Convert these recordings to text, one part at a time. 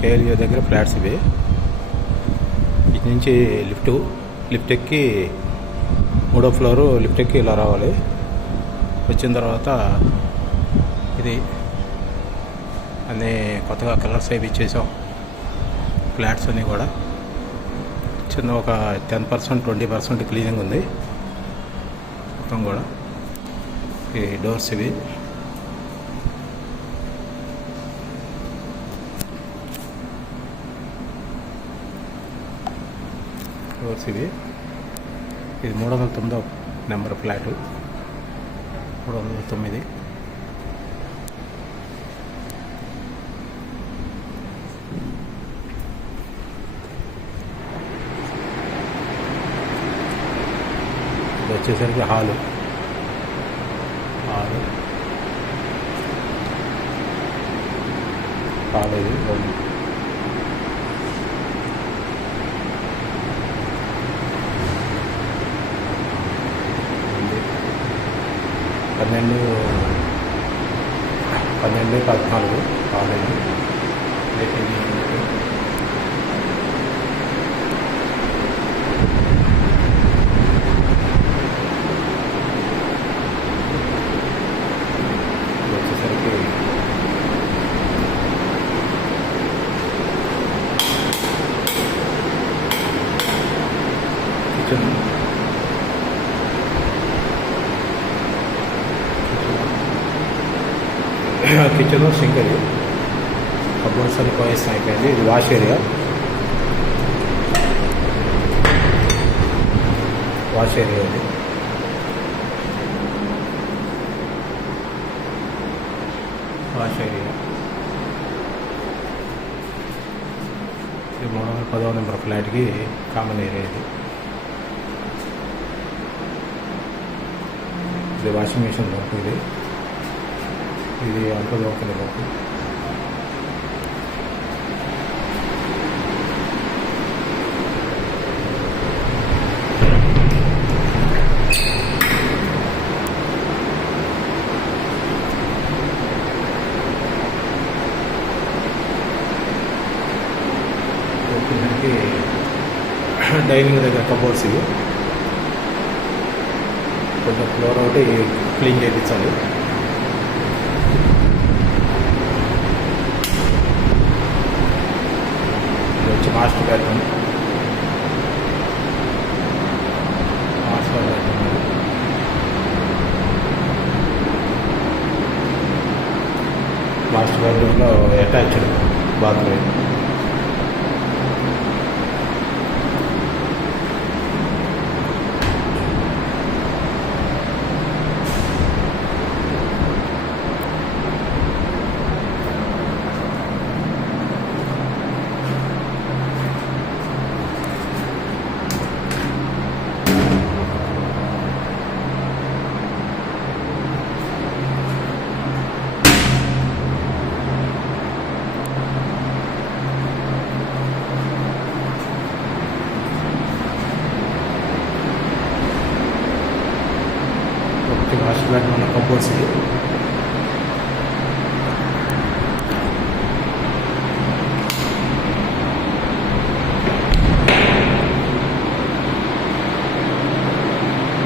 KLU దగ్గర flats ఇవి. ఇటు నుంచి లిఫ్ట్ ఎక్కి 3వ ఫ్లోరు లిఫ్ట్ ఎక్కి ఇలా రావాలి. వచ్చిన తర్వాత ఇది అన్నీ కొత్తగా కలర్స్ అవి ఇచ్చేసాం. ఫ్లాట్స్ అన్నీ కూడా చిన్న ఒక 10% 20% క్లీనింగ్ ఉంది మొత్తం కూడా. ఈ డోర్స్ ఇవి ఇది 309వ నెంబర్ ఫ్లాటు. 309. ఇది వచ్చేసరికి హాలు. 12-14 కాలేజీ. వచ్చేసరికి కిచెన్ సింక్. అది కబోర్డ్స్ అని పోయేస్తాం అయిపోయింది. ఇది వాష్ ఏరియా. ఇది వాష్ ఏరియా. ఇది 310వ నెంబర్ ఫ్లాట్కి కామన్ ఏరియా. ఇది వాషింగ్ మిషన్ దొరుకుతుంది. ఇది అంత దొరుకుతుంది మాకు. డైనింగ్ దగ్గర కబోర్డ్స్ ఇవి. కొంచెం ఫ్లోర్ ఒకటి క్లీన్ చేయించాలి. ఇది వచ్చి మాస్టర్ బెడ్రూమ్. మాస్టర్ బెడ్రూమ్లో attached bathroom. Master bedroom cupboards ఇది.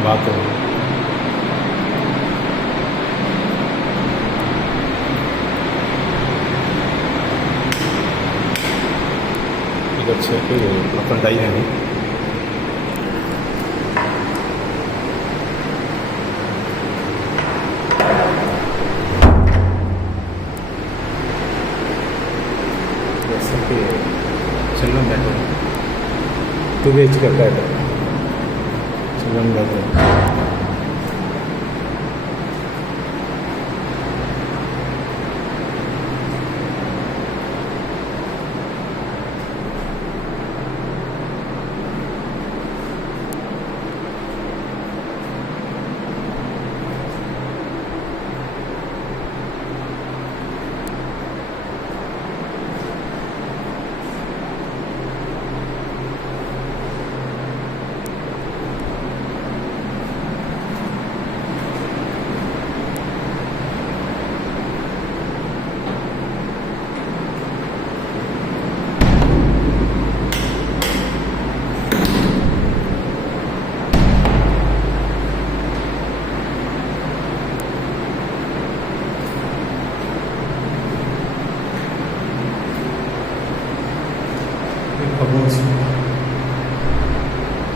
బాత్రూమ్. ఇది వచ్చేసి మొత్తం dining. Children bedroom 2 BHK flat. Children bedroom. Cupboards,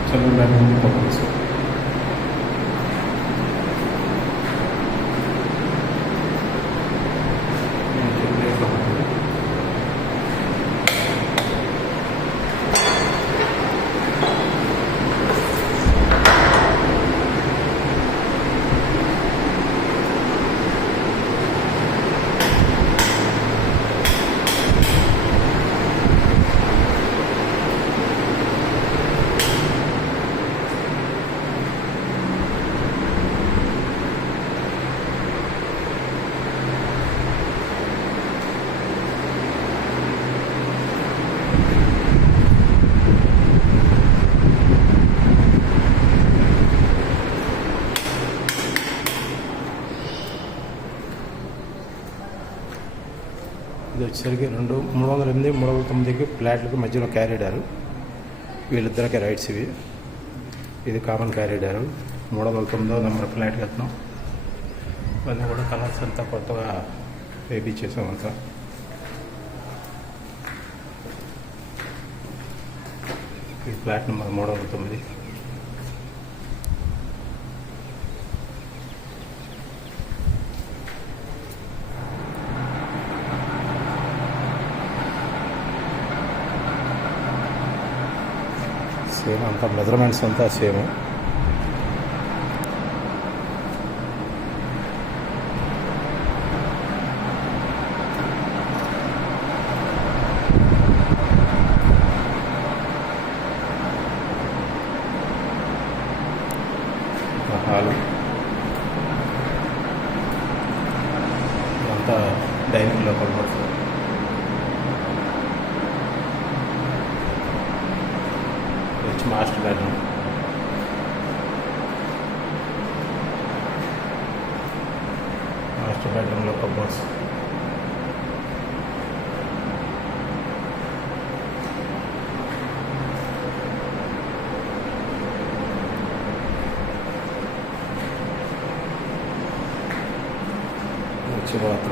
children bedroom cupboards. ఇది వచ్చేసరికి 308, 309కి ఫ్లాట్లకి మధ్యలో క్యారిడారు. వీళ్ళిద్దరికి రైట్స్ ఇవి. ఇది కామన్ క్యారిడారు. 309వ నెంబర్ ఫ్లాట్కి వెళ్తున్నాం. ఇవన్నీ కూడా కలర్స్ అంతా కొత్తగా వేపించేసాం అంతా. ఇది ఫ్లాట్ నెంబర్ 309. సేమ్ అంతా మెజర్మెంట్స్ అంతా సేమ్. హాలు ఇదంతా డైనింగ్ లోపల పడుతుంది. Master bedroom. మాస్టర్ బెడ్రూమ్లో కబోర్డ్స్. వచ్చి బాత్రూమ్.